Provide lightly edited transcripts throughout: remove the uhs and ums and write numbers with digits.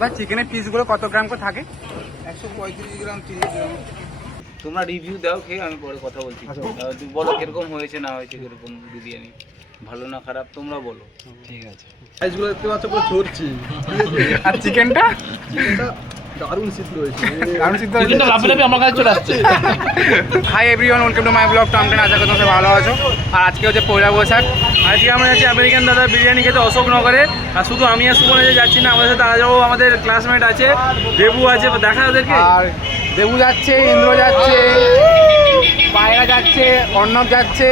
বা চিকেনের পিসগুলো কত গ্রাম করে থাকে? 135 গ্রাম 30 গ্রাম। তোমরা রিভিউ দাও, খেয়ে আমি পরে কথা বলছি। তুমি বলো কিরকম হয়েছে না হয়েছে, কিরকম বিরিয়ানি, ভালো না খারাপ তোমরা বলো। ঠিক আছে। সাইজগুলো দেখতে পাচ্ছ পুরো ছড়ছি। আর চিকেনটা দারুণ সিদ্ধ হয়েছে। দারুণ সিদ্ধ চিকেনটা লাফে লাফে আমার কাছে চলে আসছে। Hi everyone, welcome to my blog টমটেন। আশা করি তোমরা ভালো আছো। আর আজকে হচ্ছে পয়লা বৈশাখ। আজকে আমরা যাচ্ছি আমেরিকান দাদা বিরিয়ানি খেতে অশোকনগরে। আর শুধু আমি আর সুমন যাচ্ছি না, আমাদের সাথে আরও আমাদের ক্লাসমেট আছে, দেবু আছে, দেখা ওদেরকে। আর দেবু যাচ্ছে, ইন্দ্র যাচ্ছে, পায়রা যাচ্ছে, অর্ণব যাচ্ছে,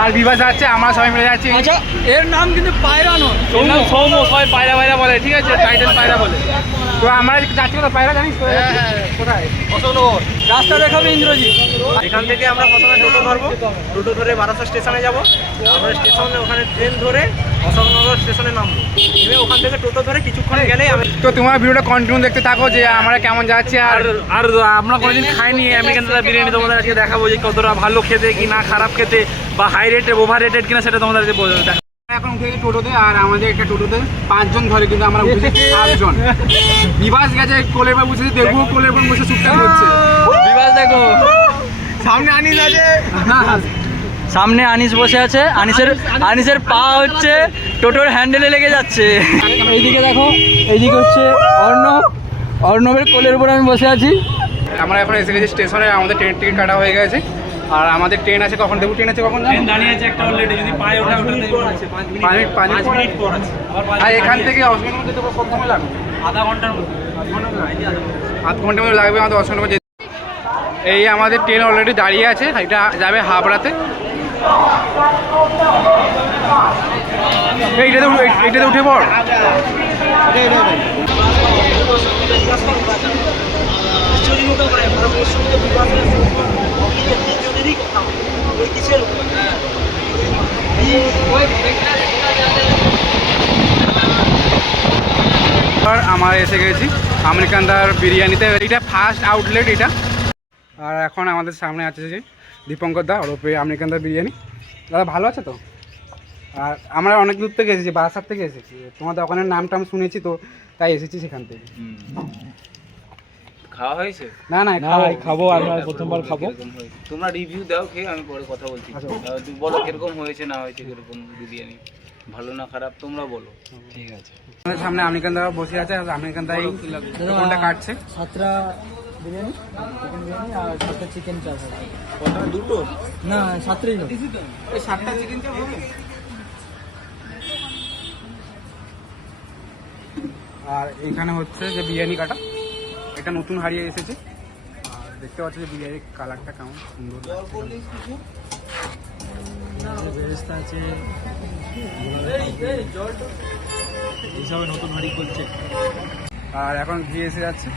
আর বিভাস যাচ্ছে, আমরা সবাই মিলে যাচ্ছি। আচ্ছা, এর নাম কিন্তু পায়রা নয়, সৌম্য। সবাই পায়রা পায়রা বলে, ঠিক আছে, টাইটেল পায়রা বলে। তো আমরা যাচ্ছি কোথায়? পায়রা জানিস তো? কোথায়? অশোকনগর রাস্তা দেখাবে ইন্দ্রজিৎ। এখান থেকে আমরা প্রথমে টোটো ধরবো, টোটো ধরে বারাসত স্টেশনে যাব। আমরা স্টেশনে ওখানে ট্রেন ধরে অশোকনগর স্টেশনে নামবো। নেমে ওখান থেকে টোটো ধরে কিছুক্ষণ গেলেই আমি। তো তোমার ভিডিওটা কন্টিনিউ দেখতে থাকো যে আমরা কেমন যাচ্ছি। আর আর আমরা কোনোদিন খাইনি আমেরিকান দাদা বিরিয়ানি, তোমাদের আজকে দেখাবো যে কতটা ভালো খেতে কি না খারাপ খেতে, বা হাই রেটেড ওভার রেটেড কিনা সেটা তোমাদের আজকে দেখাবো। এখন উঠে গেছি টোটোতে, আর আমাদের একটা টোটোতে 5 জন ধরে, কিন্তু আমরা উঠেছি 7 জন। বিভাস গেছে কোলের পর বসেছে, দেখবো কোলের পর বসে চুপচাপ হচ্ছে। বিভাস দেখো, সামনে আনিস আছে, সামনে আনিস বসে আছে। আনিসের পা হচ্ছে টোটোর হ্যান্ডেলে লেগে যাচ্ছে। এইদিকে দেখো, এইদিকে হচ্ছে অর্ণবের কোলের উপর আমি বসে আছি। আমরা এখন এসে গেছি স্টেশনে। আমাদের ট্রেন টিকিট কাটা হয়ে গেছে। আর আমাদের ট্রেন আছে কখন? দেবু ট্রেন আছে কখন? ট্রেন দাঁড়িয়ে আছে একটা অলরেডি, যদি পায়ে ওঠা ওঠাতে 5 মিনিট পর আছে। আর এখান থেকে অশোকনগর মধ্যে তো কত সময় লাগবে? আধা ঘন্টার মধ্যে। আধ ঘন্টার মধ্যে লাগবে আমাদের অশোকনগর যেতে। এই আমাদের ট্রেন অলরেডি দাঁড়িয়ে আছে, এটা যাবে হাবড়াতে। এইটাতে উঠে পড়। আমার এসে গেছি আমেরিকান দার বিরিয়ানিতে। এটা ফার্স্ট আউটলেট এটা। আর এখন আমাদের সামনে আছে যে দীপঙ্কর দা, ওরপে আমেরিকান দার বিরিয়ানি। দাদা ভালো আছে তো? আর আমরা অনেক দূর থেকে এসেছি, বারাসাত থেকে এসেছি। তোমাদের ওখানে নাম টাম শুনেছি তো, তাই এসেছি সেখান থেকে। খাওয়া হয়েছে? না না খাবো, আমরা প্রথমবার খাবো। তোমরা রিভিউ দাও, খেয়ে আমি পরে কথা বলছি। তুমি বলো কিরকম হয়েছে না হয়েছে, কিরকম বিরিয়ানি, ভালো না খারাপ তোমরা বলো। ঠিক আছে। আমাদের সামনে আমেরিকান দা বসে আছে, আমেরিকান দাই কোনটা কাটছে। 7টা বিরিয়ানি, চিকেন বিরিয়ানি আর 7টা চিকেন চাপ হবে। কটা? দুটো না, 7টাই হবে। এই 7টা চিকেন চাপ হবে। আর এখানে হচ্ছে যে বিরিয়ানি কাটা, এটা নতুন হারিয়ে এসেছে। আর দেখতে পাচ্ছ যে বিরিয়ানির কালারটা কেমন সুন্দর ব্যবস্থা আছে, এইসবে নতুন হাড়ি করছে। আর এখন ঘি এসে যাচ্ছে।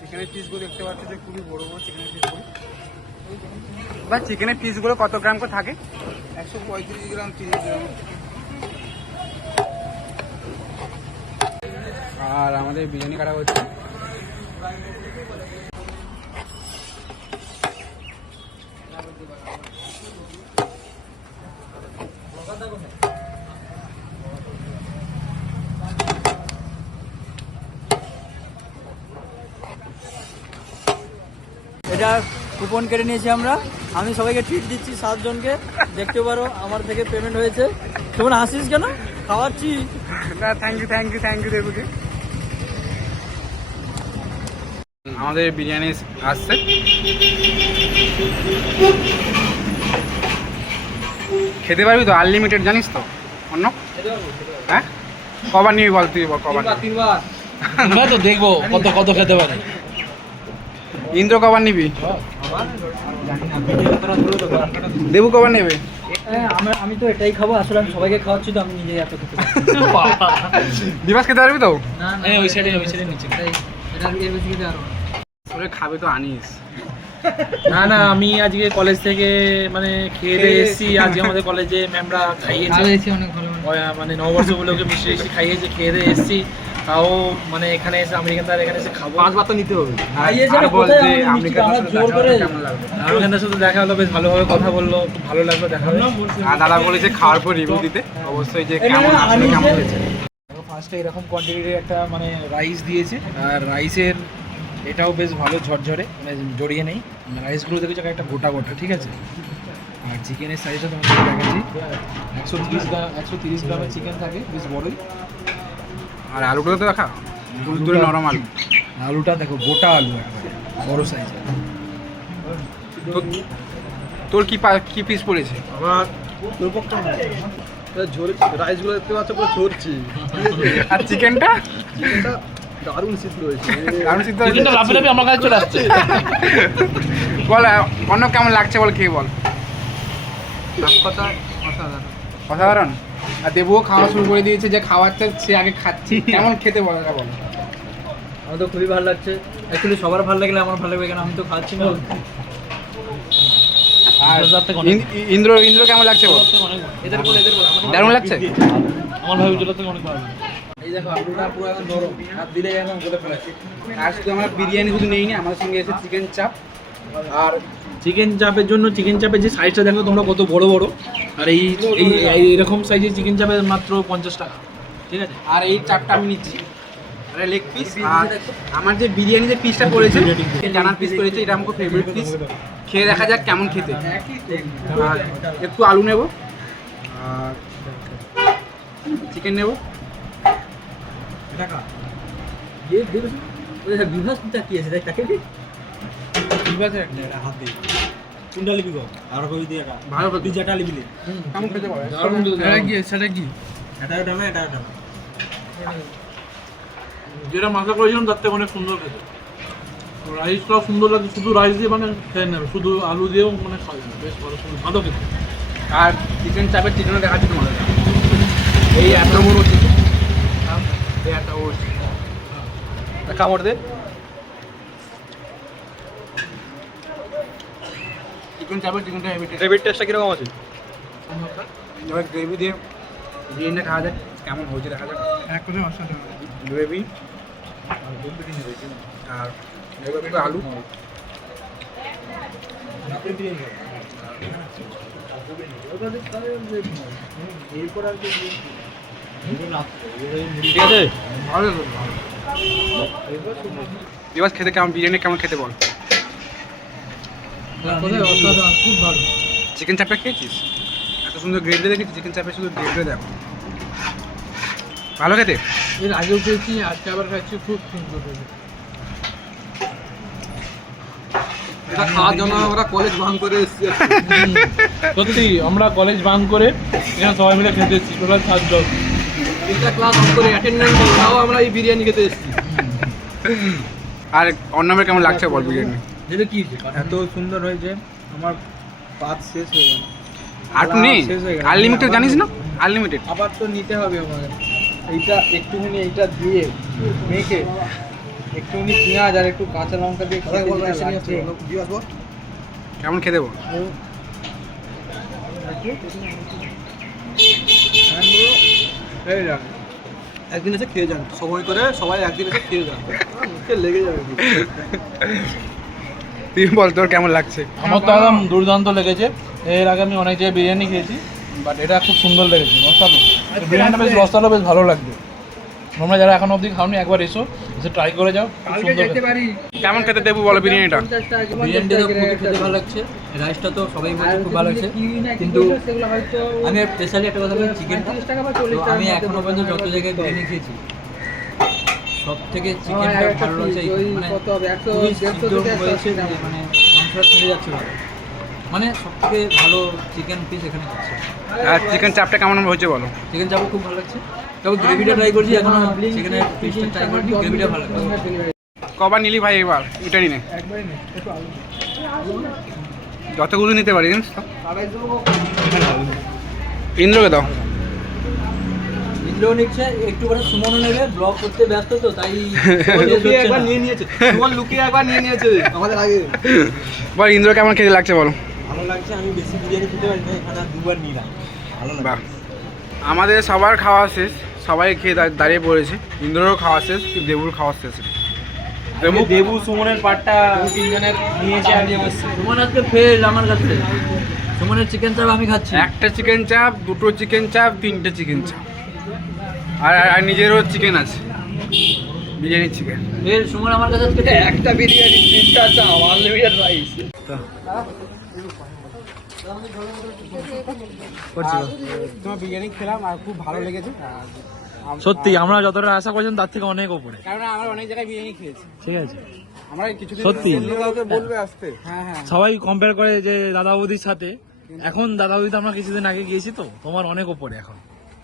চিকেনের পিসগুলো দেখতে পাচ্ছ যে খুবই বড় বড় চিকেনের পিসগুলো। বা চিকেনের পিসগুলো কত গ্রাম করে থাকে? 135 গ্রাম 30 গ্রাম। আর আমাদের বিরিয়ানি কাটা হচ্ছে। এটা কুপন কেটে নিয়েছি আমরা। আমি সবাইকে ট্রিট দিচ্ছি, 7 জনকে। দেখতে পারো আমার থেকে পেমেন্ট হয়েছে। তোমরা হাসিস কেন? খাওয়াচ্ছি। থ্যাংক ইউ দেবুকে। আমাদের বিরিয়ানি আসছে। খেতে পারবি তো? আনলিমিটেড জানিস তো অন্য? হ্যাঁ, কবার নিবি বল? তুই বল কবার? 3বার। আমরা তো দেখবো কত খেতে পারে। ইন্দ্র কবার নিবি? দেবু কবার নেবে? আমি তো এটাই খাবো, আসলে আমি সবাইকে খাওয়াচ্ছি তো আমি নিজেই এত খেতে দিবাস খেতে পারবি তো? না না ওই সাইডে নিচে এটা এর বেশি খেতে পারবো তোরে খাবে তো আনিস। না না, আমি আজকে কলেজ থেকে মানে খেয়ে দিয়ে এসেছি। আজকে আমাদের কলেজে ম্যামরা খাইয়েছে, অনেক ভালো মানে নববর্ষ বলে ওকে মিষ্টি মিষ্টি খাইয়েছে, খেয়ে দিয়ে এসেছি। তাও মানে এখানে এসে আমেরিকানদার এখানে এসে খাবো, 5 বার তো নিতে হবে। আর বল যে আমেরিকানদার জোর করে কেমন লাগলো? আমেরিকানদার সাথে দেখা হলো, বেশ ভালোভাবে কথা বললো, খুব ভালো লাগলো দেখা হলো। আর দাদা বলেছে খাওয়ার পর রিভিউ দিতে, অবশ্যই যে কেমন আসলে কেমন হয়েছে। ফার্স্টে এরকম কোয়ান্টিটির একটা মানে রাইস দিয়েছে, আর রাইসের এটাও বেশ ভালো ঝরঝরে, মানে জড়িয়ে নেই। রাইসগুলো দেখেছি একটা গোটা গোটা, ঠিক আছে। আর চিকেনের সাইজটা তোমাকে দেখাচ্ছি, 130 গ্রামের চিকেন থাকে, বেশ বড়ই। আর আলুগুলো তো দেখা তুলতুলে নরম আলু। আলুটা দেখো গোটা আলু, একবারে বড় সাইজের। তোর কি পিস পড়েছে? আমার রাইসগুলো দেখতে পাচ্ছ পুরো ঝরছি, আর চিকেনটা দারুণ সিদ্ধ হয়েছে। দারুণ সিদ্ধ হয়েছে। আমার কাছে চলে আসছে। বল অন্য কেমন লাগছে বল, খেয়ে বল। অসাধারণ। আর দেবুও খাওয়া শুরু করে দিয়েছে, যে খাওয়াচ্ছে সে আগে খাচ্ছি। কেমন খেতে বল বল। আমার তো খুবই ভালো লাগছে, অ্যাকচুয়ালি সবার ভালো লাগলে আমার ভালো লাগবে, কেন আমি তো খাচ্ছি না। আর ইন্দ্র কেমন লাগছে বল? দারুণ লাগছে। আমার ভাই উজ্জ্বল থেকে অনেক ভালো। এই দেখো আলুটা পুরো একদম নরম, হাত দিলে একদম গলে ফেলাচ্ছে। আর শুধু আমরা বিরিয়ানি শুধু নেই না, আমাদের সঙ্গে এসে চিকেন চাপ। আর চিকেন চাপের জন্য চিকেন চাপের যে সাইজটা দেখো তোমরা কত বড় বড়, আর এই এরকম সাইজের চিকেন চাপের মাত্র 50 টাকা, ঠিক আছে। আর এই চাপটা আমি নিচ্ছি, আরে লেগ পিস। আর আমার যে বিরিয়ানি যে পিসটা করেছে, জানার পিস করেছে, এটা আমার খুব ফেভারিট পিস। খেয়ে দেখা যাক কেমন খেতে। আর একটু আলু নেব, আর চিকেন নেব। বিভাসটা কি আছে তাকে ভালো কেমন খেতে পারে? সেটা কি যেটা মাথা করেছিলাম তার থেকে অনেক সুন্দর খেতে। রাইসটাও সুন্দর লাগে, শুধু রাইস দিয়ে মানে খেয়ে নেবে, শুধু আলু দিয়েও মানে খাওয়া যাবে, বেশ ভালো সুন্দর ভালো খেতে। আর চিকেন চাপের চিকেনও দেখাচ্ছি তোমাদের। এই এত বড় চিকেন, এই এত বড় কামড় দে। চিকেন চাপের চিকেনটা হেভি টেস্ট। গ্রেভির টেস্টটা কিরকম আছে? এবার গ্রেভি দিয়ে বিরিয়ানিটা খাওয়া যাক কেমন হয়েছে, দেখা যাক। গ্রেভি আর একটু আলু। ঠিক আছে, ভালো এবার খেতে কেমন, বিরিয়ানি কেমন খেতে বল। খুব ভালো। চিকেন চাপটা খেয়েছিস? এত সুন্দর গ্রেভি দেখেছি, চিকেন চাপে শুধু গ্রেভি দেখো, ভালো খেতে। এর আগেও খেয়েছি, আজকে আবার খাচ্ছি, খুব সুন্দর। এটা খাওয়ার জন্য আমরা কলেজ ভাঙ করে এসেছি। সত্যি আমরা কলেজ ভাঙ করে এখানে সবাই মিলে খেতে এসেছি, টোটাল 7 জন। এটা ক্লাস ভাঙ করে অ্যাটেন্ডেন্স তাও আমরা এই বিরিয়ানি খেতে এসেছি। আর অন্যমের কেমন লাগছে বল বিরিয়ানি? যেটা কি এত সুন্দর হয়েছে, আমার পাত শেষ হয়ে গেল। আর তো নেই, আনলিমিটেড জানিস না? আনলিমিটেড। আবার তো নিতে হবে আমাদের। এইটা একটুখানি এইটা দিয়ে মেখে একটুখানি পেঁয়াজ আর একটু কাঁচা লঙ্কা দিয়ে খেতে কেমন খেতে বল? একদিন এসে খেয়ে যান, সময় করে সবাই একদিন এসে খেয়ে যান, লেগে যাবে। তুই বল তোর কেমন লাগছে? আমার তো একদম দুর্দান্ত লেগেছে। এর আগে আমি অনেক জায়গায় বিরিয়ানি খেয়েছি, বাট এটা খুব সুন্দর লেগেছে, রসালো। বিরিয়ানিটা বেশ রসালো, বেশ ভালো লাগবে। তোমরা যারা এখন অবধি খাওনি একবার এসে ট্রাই করে যাও, খুব সুন্দর খেতে। কেমন খেতে দেবো বলো বিরিয়ানিটা? বিরিয়ানিটা তো খুবই খেতে ভালো লাগছে, রাইসটা তো সবাই বলছে খুব ভালো লাগছে, কিন্তু আমি স্পেশালি একটা কথা বলি, চিকেনটা আমি এখনো পর্যন্ত যত জায়গায় বিরিয়ানি খেয়েছি সব থেকে চিকেনটা ভালো লাগছে। মানে খুবই সিদ্ধ হয়েছে, মানে মাংসটা ছেড়ে যাচ্ছে ভালো, মানে সব থেকে ভালো চিকেন পিস এখানে খাচ্ছে। আর চিকেন চাপটা কেমন হয়েছে বলো? চিকেন চাপও খুব ভালো লাগছে, তবে গ্রেভিটা ট্রাই করছি, এখনো চিকেনের পিসটা ট্রাই করিনি, গ্রেভিটা ভালো লাগছে। কবার নিলি ভাই এবার এটাই নে একবারই নেই একটু আলু যতগুলো নিতে পারি জানিস তো ইন্দ্রকে দাও ইন্দ্র নিচ্ছে একটু করে সুমনও নেবে ব্লগ করতে ব্যস্ত তো তাই একবার নিয়ে নিয়েছে সুমন লুকিয়ে একবার নিয়ে নিয়েছে আমাদের আগে বল ইন্দ্র কেমন খেতে লাগছে বলো ভালো লাগছে আমি বেশি বিরিয়ানি খেতে পারি না এখানে দুবার নিলাম ভালো বাহ আমাদের সবার খাওয়া শেষ সবাই খেয়ে দাঁড়িয়ে পড়েছে ইন্দ্ররও খাওয়া শেষ দেবুর খাওয়া শেষ দেবু সুমনের পাটটা তিনজনের নিয়েছে আর নিয়ে বসছে সুমন আজকে ফেল আমার কাছে সুমনের চিকেন চাপ আমি খাচ্ছি একটা চিকেন চাপ দুটো চিকেন চাপ তিনটে চিকেন চাপ আর নিজেরও চিকেন আছে বিরিয়ানি চিকেন ফেল সুমন আমার কাছে আজকে একটা বিরিয়ানি তিনটা চাপ আনলিমিটেড রাইস তোমার বিরিয়ানি খেলাম আর খুব ভালো লেগেছে সত্যি আমরা যতটা আশা করেছিলাম তার থেকে অনেক উপরে কারণ আমরা অনেক জায়গায় বিরিয়ানি খেয়েছি ঠিক আছে আমরা কিছু সত্যি। কাউকে বলবে আসতে হ্যাঁ হ্যাঁ সবাই কম্পেয়ার করে যে দাদা বৌদির সাথে এখন দাদা বৌদি তো আমরা কিছুদিন আগে গিয়েছি তো তোমার অনেক উপরে এখন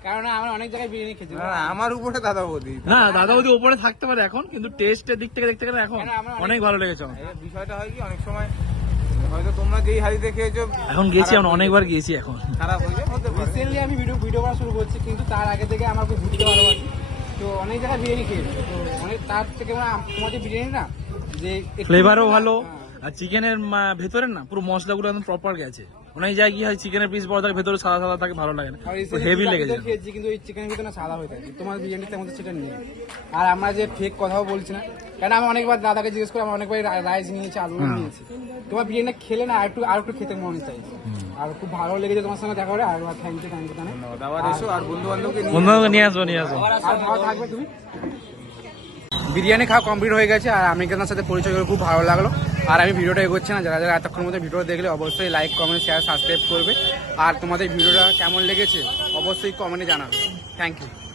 কারণ আমরা অনেক জায়গায় বিরিয়ানি খেয়েছি আমার উপরে দাদা বৌদি না দাদা বৌদি উপরে থাকতে পারে এখন কিন্তু টেস্টের দিক থেকে দেখতে গেলে এখন কেন আমরা অনেক ভালো লেগেছে আমার। বিষয়টা হয় কি অনেক সময় হয়তো তোমরা যেই হাড়িতে খেয়েছো এখন গেছি আমরা অনেকবার গিয়েছি এখন খারাপ হয়েছে রিসেন্টলি আমি ভিডিও করা শুরু করছি কিন্তু তার আগে থেকে আমার খুব ঘুরতে ভালোবাসি তো অনেক জায়গায় বিরিয়ানি খেয়েছি তো অনেক তার থেকে তোমাদের বিরিয়ানি না যে ফ্লেভারও ভালো আর চিকেনের ভেতরে না পুরো মশলাগুলো একদম প্রপার গেছে অনেক জায়গায় কি হয় চিকেনের পিস বড় থাকে ভেতরে সাদা সাদা থাকে ভালো লাগে না হেভি লেগেছে খেয়েছি কিন্তু ওই চিকেনের ভিতরে না সাদা হয়ে থাকে তোমার বিরিয়ানিতে আমাদের সেটা নেই আর আমরা যে ফেক কথাও বলছি না কারণ আমি অনেকবার দাদাকে জিজ্ঞেস করে আমি অনেকবার রাইস নিয়েছি আলু নিয়েছি তোমার বিরিয়ানি খেলে না আর একটু খেতে মনে চাইছে আর খুব ভালো লেগেছে তোমার সঙ্গে দেখা করে আর থ্যাংক ইউ আবার এসো আর বন্ধু বান্ধবকে নিয়ে আসবো আর খাওয়া থাকবে তুমি বিরিয়ানি খাওয়া কমপ্লিট হয়ে গেছে আর আমি আপনার সাথে পরিচয় করে খুব ভালো লাগলো আর আমি ভিডিওটা এগোচ্ছি না যারা যারা এতক্ষণ মধ্যে ভিডিও দেখলে অবশ্যই লাইক কমেন্ট শেয়ার সাবস্ক্রাইব করবে আর তোমাদের ভিডিওটা কেমন লেগেছে অবশ্যই কমেন্টে জানাবে থ্যাংক ইউ